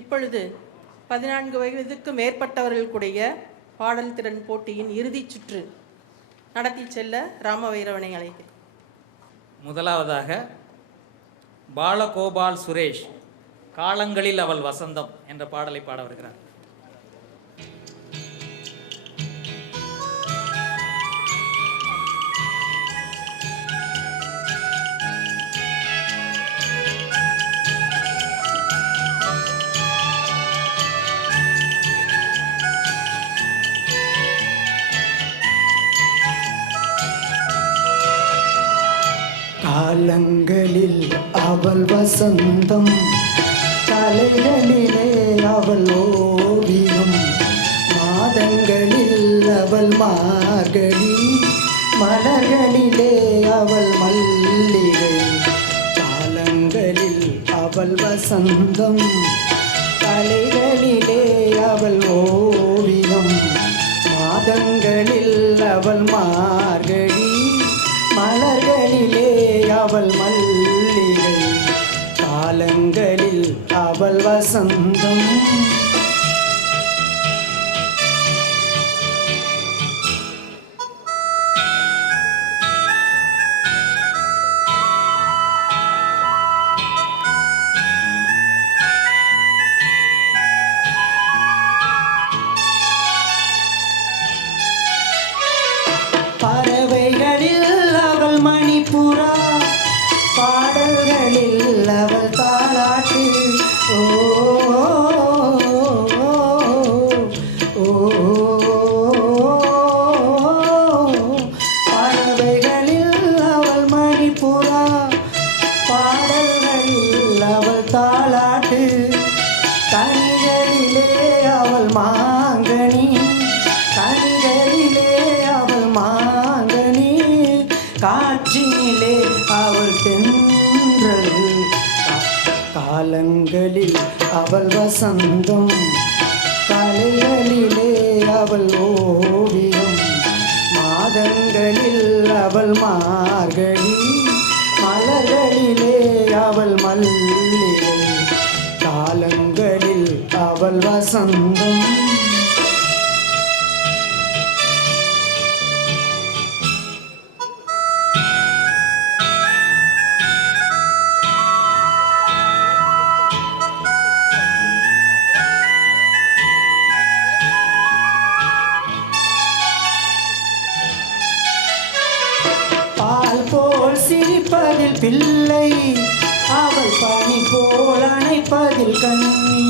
இப்பொழுது 14 வயதுக்கு மேற்பட்டவர்களுடைய பாடல் திறன் போட்டியின் இறுதிச் சுற்று நடத்தி செல்ல ராமவைரவனை அழைக்கிறேன். முதலாவதாக பாலகோபால் சுரேஷ் காலங்களில் அவள் வசந்தம் என்ற பாடலை பாட வருகிறார். காலங்களில் அவள் வசந்தம், கலைகளிலே அவள் ஓவியம், மாதங்களில் அவள் மார்கழி, மலர்களிலே அவள் மல்லிகை. காலங்களில் அவள் வசந்தம், கலைகளிலே அவள் ஓவியம், மாதங்களில் அவள் மார்கழி, மலர்களிலே அவள் மல்லிகை. காலங்களில் அவள் வசந்தம். பறவைகளில் அவள் மணிப்புறா, பாடல்களில் அவள் தாலாட்டு. ஓ பறவைகளில் அவள் மணிப்புறா, பாடல்களில் அவள் தாலாட்டு. கனிகளிலே அவள் மாங்கனி, கனிகளிலே அவள் மாங்கனி, காற்றினிலே அவள் தென்றல். காலங்களில் அவள் வசந்தம், கலைகளிலே அவள் ஓவியம், மாதங்களில் அவள் மார்கழி, மலர்களிலே அவள் மல்லிகை. காலங்களில் அவள் வசந்தம். பால் போல் சிரிப்பதில் பிள்ளை, அவள் பனி போல் அணைப்பதில் கண்ணி.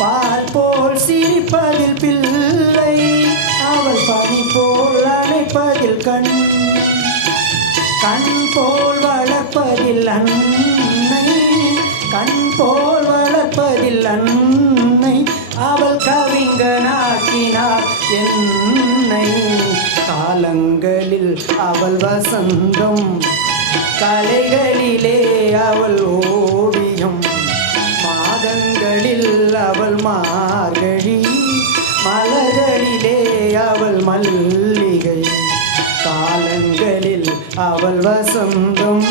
பால் போல் சிரிப்பதில் பிள்ளை, அவள் பனி போல் அணைப்பதில் கண்ணி. கண் போல் வளர்ப்பதில் அன்னை, கண் போல் வளர்ப்பதில் அன்னை, அவள் கவிஞனாக்கினார் என்னை. காலங்களில் அவள் வசந்தம், கலைகளிலே அவள் ஓவியம், மாதங்களில் அவள் மார்கழி, மலர்களிலே அவள் மல்லிகை. காலங்களில் அவள் வசந்தம்.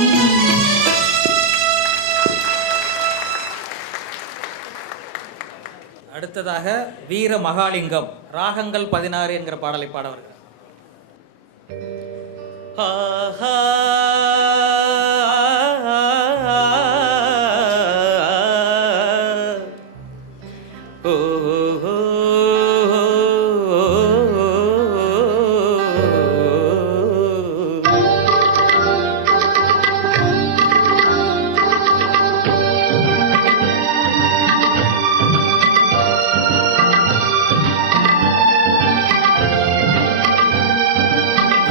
அடுத்ததாக வீர மகாலிங்கம் ராகங்கள் 16 என்கிற பாடலை பாட வருகிறார்.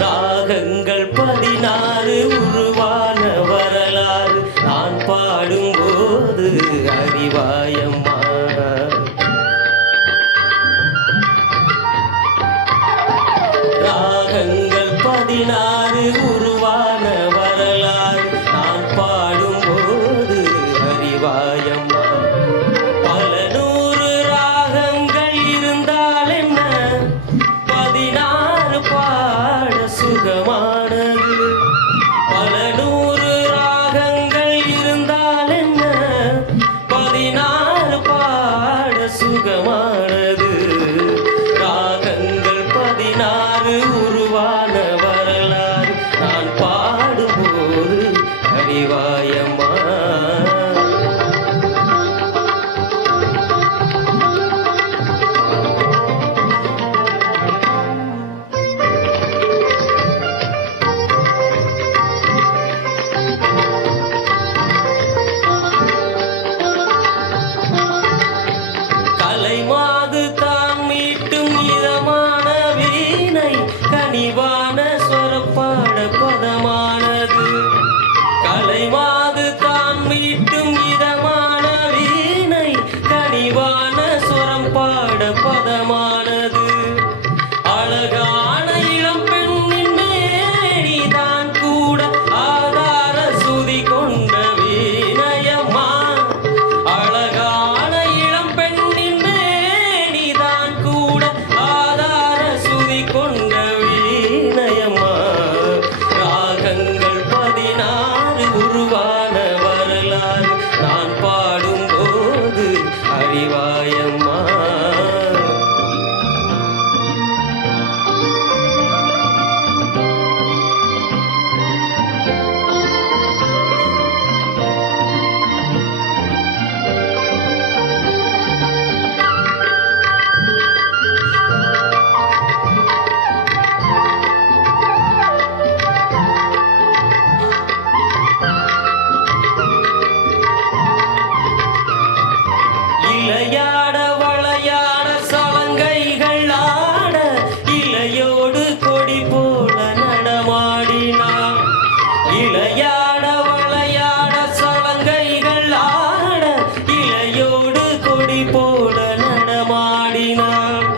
ராகங்கள் 16 உருவான வரலாறு நான் பாடும்போது அறிவாயம்மா. ராகங்கள் 16 உருவான வரலாறு நான் பாடும்போது அறிவாயம்மா. பல நூறு ராகங்கள் இருந்தால் என்ன, 16 பாட சுகமானது. பல நூறு ராகங்கள் இருந்தால் என்ன, 16 சுகமானது. ராகங்கள் 16 உருவான வரலாறு நான் பாடும்போது அறிவாயம்மா. கலைமாது தான் மீட்டும் இதமான வீணை கனிவான சொரப்பாட பதமானது. கலைமாது தான் மீட்டும் இதமான வீணை கனிவான சொரப்பாட பதமானது. அழகான இளம் பெண்ணின் மேனிதான் கூட ஆதார சுதி கொண்ட வீணையம்மா. அழகான இளம் பெண்ணின் மேனிதான் கூட ஆதார சுதி கொண்ட வீணையம்மா. ராகங்கள் 16 உருவான வரலாறு நான் பாடும்போது அறிவாயம்மா. இளையாட வளையாட சலங்கைகள் ஆட இலையோடு கொடி போல நடமாடினான். இளையாட வளையாட சலங்கைகள் ஆட இலையோடு கொடி போல நடமாடினான்.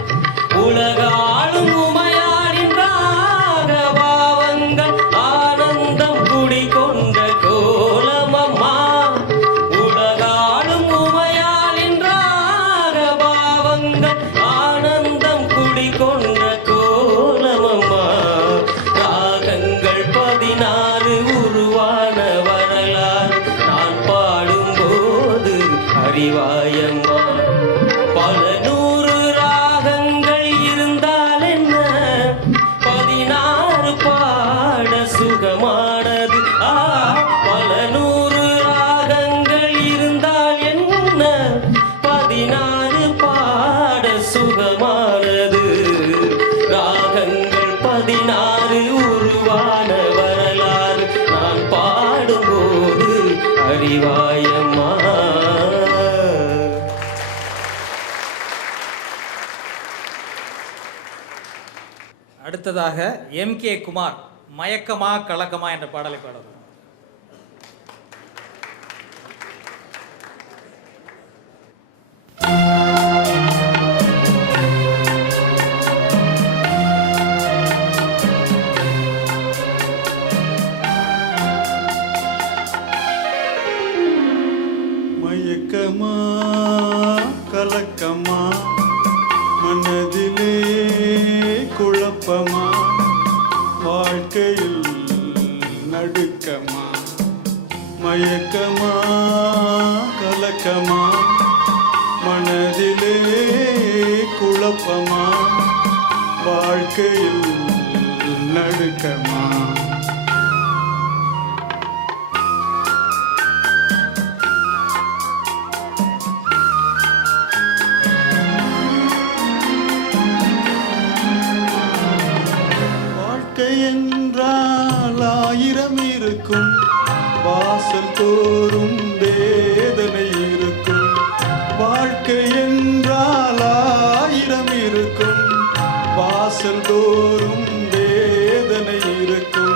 உலகாளும் உமையாளின் ராகபாவங்கள் ஆனந்தம் குடிகொண்ட கோலமம்மா. உலகாளும் உமையாளின் ராகபாவங்கள் ஆனந்தம் குடிகொண்ட கோலமம்மா. ராகங்கள் 16 உருவான வரலாறு நான் பாடும்போது அறிவாயம்மா. பல 100 ராகங்கள் இருந்தால் என்ன, 16 பாட சுகமானது. பல 100 ராகங்கள் இருந்தால் என்ன, 16 பாட சுகமானது. ராகங்கள் 16 உருவான வரலாறு நான் பாடும்போது அறிவாயம்மா. அடுத்ததாக MK குமார் மயக்கமா கலக்கமா என்ற பாடலை பாடுவார். மயக்கமா கலக்கமா மனதிலே குழப்பமா வாழ்க்கையில் நடுக்கமா. மயக்கமா கலக்கமா மனதிலே குழப்பமா வாழ்க்கையில் நடுக்கமா. வாழ்க்கை என்றால் 1000 இருக்கும், வாசல் தோறும் வேதனை இருக்கும். வாழ்க்கை என்றால் 1000 இருக்கும், வாசல் தோறும் வேதனை இருக்கும்.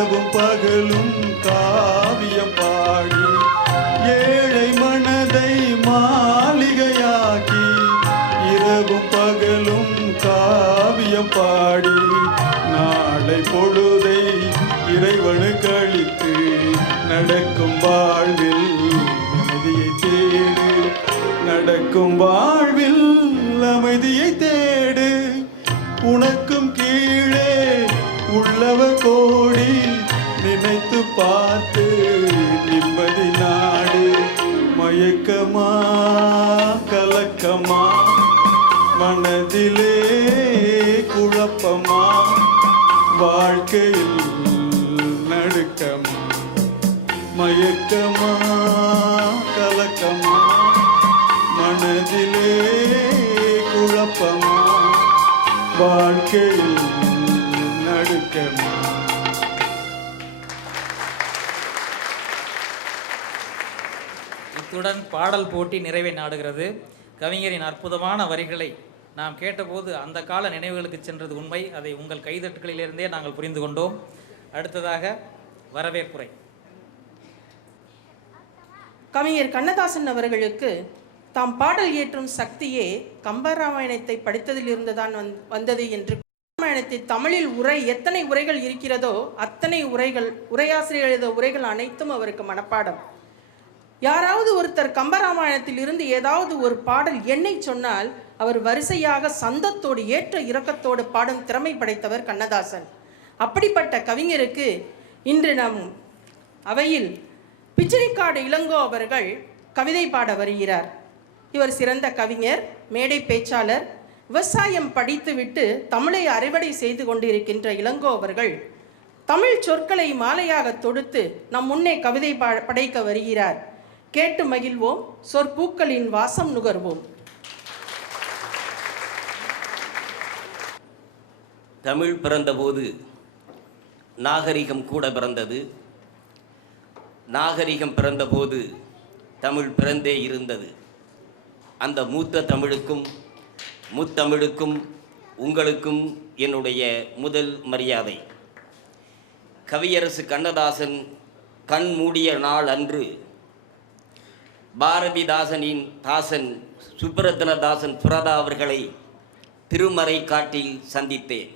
இரவும் பகலும் காவியம் பாடி ஏழை மனதை மாளிகையாக்கி இரவும் பகலும் காவியம் பாடி நாளை பொழுதை இறைவனுக்கு அளித்து நடக்கும் வாழ்வில் அமைதியை தேடு, நடக்கும் வாழ்வில் அமைதியை தேடு. உனக்கும் கீழே உள்ளவர் கோடி, நினைத்து பார்த்து நிம்மதி நாடு. மயக்கமா கலக்கமா மனதிலே குழப்பமா, வாழ்க்கையில் நடுக்கமா. மயக்கமா கலக்கமா மனதிலே குழப்பமா, வாழ்க்கையில் நடுக்கமா. இத்துடன் பாடல் போட்டி நிறைவை நாடுகிறது. கவிஞரின் அற்புதமான வரிகளை நாம் கேட்டபோது அந்த கால நினைவுகளுக்கு சென்றது உண்மை. அதை உங்கள் கைதட்டுகளிலிருந்தே நாங்கள் புரிந்து கொண்டோம். அடுத்ததாக வரவேற்புரை. கவிஞர் கண்ணதாசன் அவர்களுக்கு தாம் பாடல் இயற்றும் சக்தியே கம்பராமாயணத்தை படித்ததிலிருந்து தான் வந்தது என்று, ராமாயணத்தை தமிழில் எத்தனை உரைகள் இருக்கிறதோ அத்தனை உரையாசிரியர் எழுத உரைகள் அனைத்தும் அவருக்கு மனப்பாடம். யாராவது ஒருத்தர் கம்பராமாயணத்தில் இருந்து ஏதாவது ஒரு பாடல் எண்ணை சொன்னால் அவர் வரிசையாக சந்தத்தோடு ஏற்ற இறக்கத்தோடு பாடும் திறமை படைத்தவர் கண்ணதாசன். அப்படிப்பட்ட கவிஞருக்கு இன்று நம் அவையில் பிச்சைக்காடு இளங்கோ அவர்கள் கவிதை பாட வருகிறார். இவர் சிறந்த கவிஞர், மேடை பேச்சாளர், விவசாயம் படித்துவிட்டு தமிழை அறுவடை செய்து கொண்டிருக்கின்ற இளங்கோ அவர்கள் தமிழ் சொற்களை மாலையாக தொடுத்து நம் முன்னே கவிதை படைக்க வருகிறார். கேட்டு மகிழ்வோம், சொற்பூக்களின் வாசம் நுகர்வோம். தமிழ் பிறந்தபோது நாகரிகம் கூட பிறந்தது. நாகரிகம் பிறந்தபோது தமிழ் பிறந்தே இருந்தது. அந்த மூத்த தமிழுக்கும் முத்தமிழுக்கும் உங்களுக்கும் என்னுடைய முதல் மரியாதை. கவியரசு கண்ணதாசன் கண் மூடிய நாள் அன்று பாரதிதாசனின் தாசன் சுப்ரத்னதாசன் சுரதா அவர்களை திருமறை காட்டில் சந்தித்தேன்.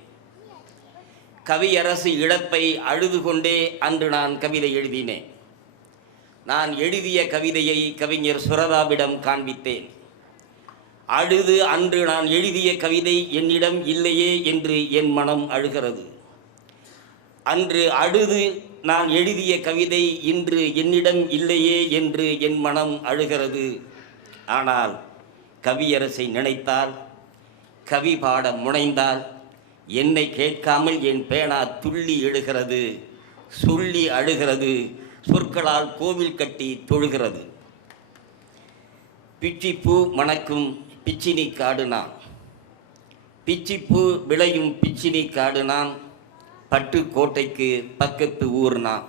கவியரசு இழப்பை அழுது கொண்டே அன்று நான் கவிதை எழுதினேன். நான் எழுதிய கவிதையை கவிஞர் சுரதாவிடம் காண்பித்தேன். அழுது அன்று நான் எழுதிய கவிதை என்னிடம் இல்லையே என்று என் மனம் அழுகிறது. அன்று அழுது நான் எழுதிய கவிதை இன்று என்னிடம் இல்லையே என்று என் மனம் அழுகிறது. ஆனால் கவியரசை நினைத்தால், கவி பாட முனைந்தால் என்னை கேட்காமல் என் பேனா துள்ளி எழுகிறது, சொல்லி அழுகிறது, சொற்களால் கோவில் கட்டி தொழுகிறது. பிச்சிப்பூ மணக்கும் பிச்சினி காடு நான், பிச்சிப்பூ விளையும் பிச்சினி காடு நான், பட்டுக்கோட்டைக்கு பக்கத்து ஊர் நான்.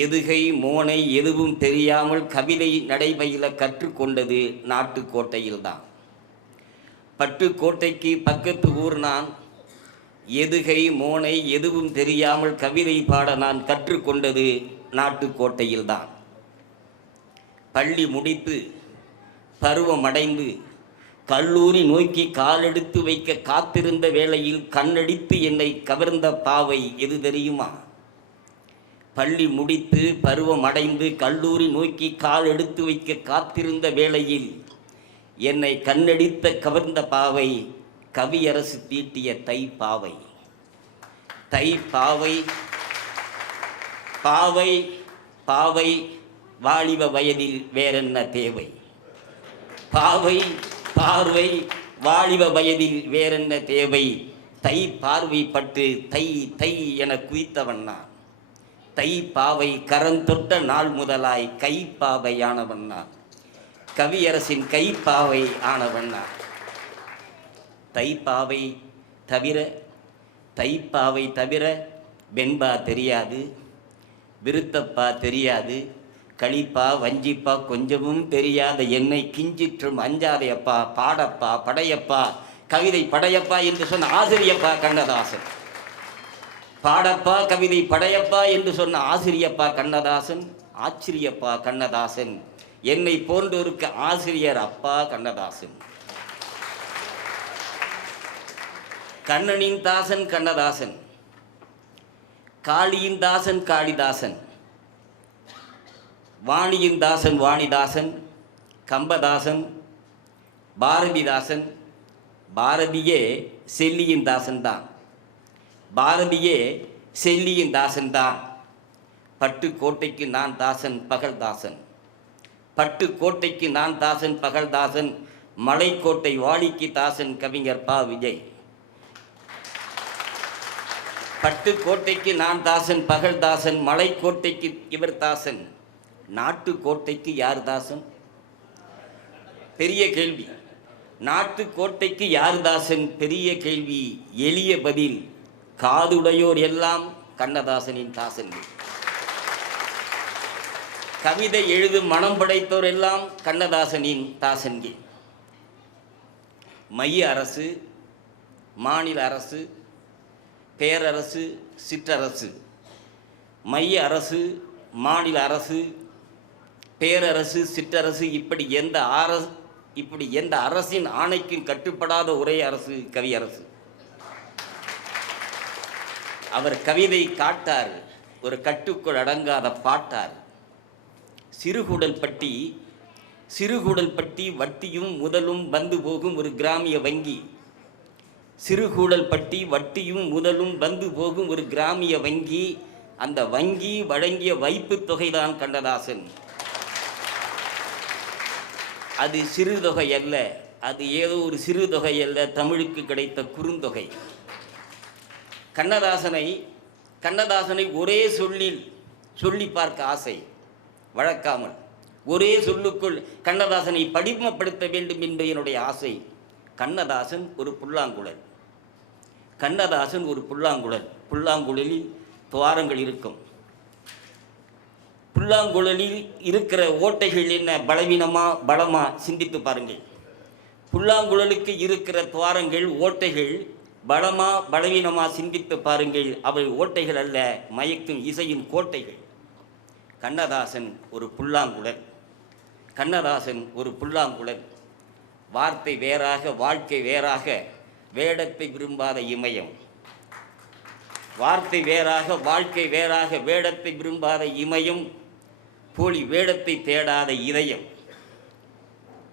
எதுகை மோனை எதுவும் தெரியாமல் கவிதை நடைபயில கற்றுக்கொண்டது நாட்டுக்கோட்டையில்தான். பட்டுக்கோட்டைக்கு பக்கத்து ஊர் நான். எதுகை மோனை எதுவும் தெரியாமல் கவிதை பாட நான் கற்றுக்கொண்டது நாட்டுக்கோட்டையில்தான். பள்ளி முடித்து பருவமடைந்து கல்லூரி நோக்கி காலெடுத்து வைக்க காத்திருந்த வேளையில் கண்ணடித்து என்னை கவர்ந்த பாவை எது தெரியுமா? பள்ளி முடித்து பருவமடைந்து கல்லூரி நோக்கி கால் எடுத்து வைக்க காத்திருந்த வேளையில் என்னை கண்ணடித்த கவர்ந்த பாவை கவியரசு தீட்டிய தை பாவை. தை பாவை பாவை பாவை வாலிப வயதில் வேறென்ன தேவை? பாவை பார்வை வாலிப வயதில் வேறென்ன தேவை? தை பார்வை பட்டு தை தை என குதித்தவன் நான். தை பாவை கரந்தொட்ட நாள் முதலாய் கை பாவை ஆனவன் நான். கவியரசின் கை பாவை ஆனவன் நான். தைப்பாவை தவிர தைப்பாவை தவிர வெண்பா தெரியாது, விருத்தப்பா தெரியாது, களிப்பா வஞ்சிப்பா கொஞ்சமும் தெரியாத என்னை கிஞ்சிற்றும் அஞ்சாதையப்பா, பாடப்பா, படையப்பா, கவிதை படையப்பா என்று சொன்ன ஆசிரியப்பா கண்ணதாசன். பாடப்பா கவிதை படையப்பா என்று சொன்ன ஆசிரியப்பா கண்ணதாசன், ஆச்சரியப்பா கண்ணதாசன். என்னை போன்றோருக்கு ஆசிரியர் அப்பா கண்ணதாசன். கண்ணனின் தாசன் கண்ணதாசன், காளியின் தாசன் காளிதாசன், வாணியின் தாசன் வாணிதாசன், கம்பதாசன், பாரதிதாசன். பாரதியே செல்லியின் தாசன்தான். பாரதியே செல்லியின் தாசன்தான். பட்டுக்கோட்டைக்கு நான் தாசன் பகல்தாசன், பட்டுக்கோட்டைக்கு நான் தாசன் பகல்தாசன், மலைக்கோட்டை வாடிக்கு தாசன் கவிஞர் பா விஜய். பட்டுக்கோட்டைக்கு நான் தாசன் பகல்தாசன், மலைக்கோட்டைக்கு இவர் தாசன், நாட்டுக்கோட்டைக்கு யார் தாசன்? பெரிய கேள்வி. நாட்டுக்கோட்டைக்கு யார் தாசன்? பெரிய கேள்வி. எளிய பதில். காதுடையோர் எல்லாம் கண்ணதாசனின் தாசன். கவிதை எழுதும் மனம் படைத்தோர் எல்லாம் கண்ணதாசனின் தாசன்கள். மைய அரசு, மாநில அரசு, பேரரசு, சிற்றரசு. மைய அரசு, மாநில அரசு, பேரரசு, சிற்றரசு, இப்படி எந்த அரசின் ஆணைக்கும் கட்டுப்படாத ஒரே அரசு கவியரசு. அவர் கவிதை காட்டார், ஒரு கட்டுக்குள் அடங்காத பாட்டார். சிறுகூடல் பட்டி வட்டியும் முதலும் வந்து போகும் ஒரு கிராமிய வங்கி. சிறுகூடல் பட்டி வட்டியும் முதலும் வந்து போகும் ஒரு கிராமிய வங்கி. அந்த வங்கி வழங்கிய வைப்பு தொகைதான் கண்ணதாசன். அது சிறு தொகை அல்ல, அது ஏதோ ஒரு சிறு தொகை அல்ல, தமிழுக்கு கிடைத்த குறுந்தொகை. கண்ணதாசனை ஒரே சொல்லில் சொல்லி பார்க்க ஆசை, வழக்காமல் ஒரே சொல்லுக்குள் கண்ணதாசனை படிமப்படுத்த வேண்டும் என்பது என்னுடைய ஆசை. கண்ணதாசன் ஒரு புல்லாங்குழல். கண்ணதாசன் ஒரு புல்லாங்குழல். புல்லாங்குழலில் துவாரங்கள் இருக்கும். புல்லாங்குழலில் இருக்கிற ஓட்டைகள் என்ன பலவீனமா பலமா சிந்தித்து பாருங்கள். புல்லாங்குழலுக்கு இருக்கிற துவாரங்கள், ஓட்டைகள் பலமா பலவீனமா சிந்தித்து பாருங்கள். அவை ஓட்டைகள் அல்ல, மயக்கும் இசையின் கோட்டைகள். கண்ணதாசன் ஒரு புல்லாங்குழல். கண்ணதாசன் ஒரு புல்லாங்குழல். வார்த்தை வேறாக, வாழ்க்கை வேறாக, வேடத்தை விரும்பாத இமயம். வார்த்தை வேறாக, வாழ்க்கை வேறாக, வேடத்தை விரும்பாத இமயம், போலி வேடத்தை தேடாத இதயம்.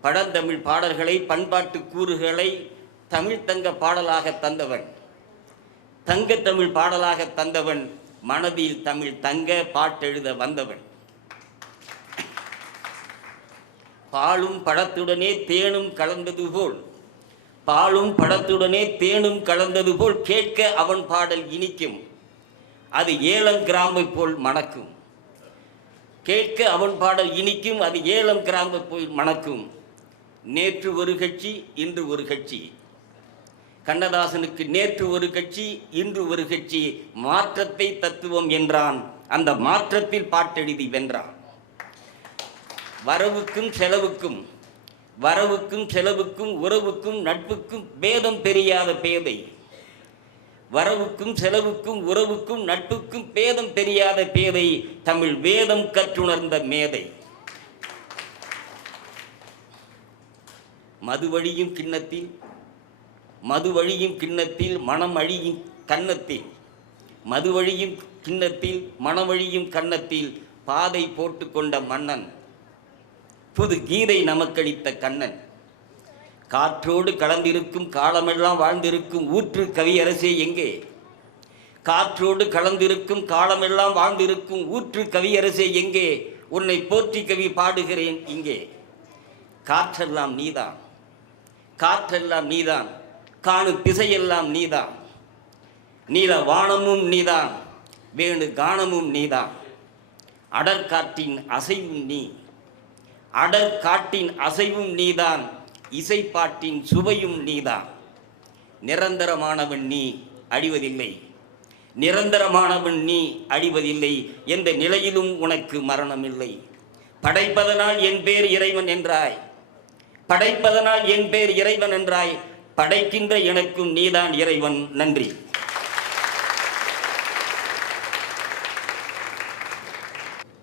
பழந்தமிழ் பாடல்களை, பண்பாட்டு கூறுகளை தமிழ் தங்க பாடலாக தந்தவன், தங்கத்தமிழ் பாடலாக தந்தவன், மனதில் தமிழ் தங்க பாட்டெழுத வந்தவன். பாலும் பழத்துடனே தேனும் கலந்தது போல், பாலும் பழத்துடனே தேனும் கலந்தது போல் கேட்க அவன் பாடல் இனிக்கும். அது ஏலம் கிராம்பை போல் மணக்கும். கேட்க அவன் பாடல் இனிக்கும், அது ஏலம் கிராம்பை போல் மணக்கும். நேற்று ஒரு கட்சி, இன்று ஒரு கட்சி. கண்ணதாசனுக்கு நேற்று ஒரு கட்சி, இன்று ஒரு கட்சி. மாற்றத்தை தத்துவம் என்றான், அந்த மாற்றத்தில் பாட்டெழுதி வென்றான். வரவுக்கும் செலவுக்கும், வரவுக்கும் செலவுக்கும், உறவுக்கும் நட்புக்கும் பேதம் தெரியாத பேதை. வரவுக்கும் செலவுக்கும், உறவுக்கும் நட்புக்கும் பேதம் தெரியாத பேதை, தமிழ் வேதம் கற்றுணர்ந்த மேதை. மதுவழியும் கிண்ணத்தில், மதுவழியும் கிண்ணத்தில், மனம் அழியும் கன்னத்தில். மதுவழியும் கிண்ணத்தில், மனவழியும் கன்னத்தில், பாதை போட்டு கொண்ட மன்னன், புது கீதை நமக்களித்த கண்ணன். காற்றோடு கலந்திருக்கும் காலமெல்லாம் வாழ்ந்திருக்கும் ஊற்று கவியரசே எங்கே? காற்றோடு கலந்திருக்கும் காலமெல்லாம் வாழ்ந்திருக்கும் ஊற்று கவியரசே எங்கே? உன்னை போற்றி கவி பாடுகிறேன் இங்கே. காற்றெல்லாம் நீதான், காற்றெல்லாம் நீதான், காணு திசையெல்லாம் நீதான். நீல வானமும் நீதான், வேணு கானமும் நீதான். அடற்காற்றின் அசைவும் நீ, அடற்காட்டின் அசைவும் நீதான், இசைப்பாட்டின் சுவையும் நீதான். நிரந்தரமானவன் நீ, அழிவதில்லை. நிரந்தரமானவன் நீ, அழிவதில்லை. எந்த நிலையிலும் உனக்கு மரணமில்லை. படைப்பதனால் என் பேர் இறைவன் என்றாய், படைப்பதனால் என் பேர் இறைவன் என்றாய். படைக்கின்ற எனக்கும் நீதான் இறைவன். நன்றி.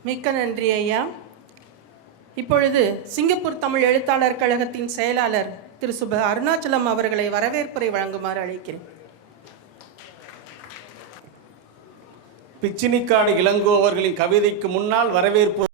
மிக்க நன்றி ஐயா. இப்பொழுது சிங்கப்பூர் தமிழ் எழுத்தாளர் கழகத்தின் செயலாளர் திரு சுப அருணாச்சலம் அவர்களை வரவேற்புரை வழங்குமாறு அழைக்கிறேன். பிச்சினிக்காடு இளங்கோ அவர்களின் கவிதைக்கு முன்னால் வரவேற்பு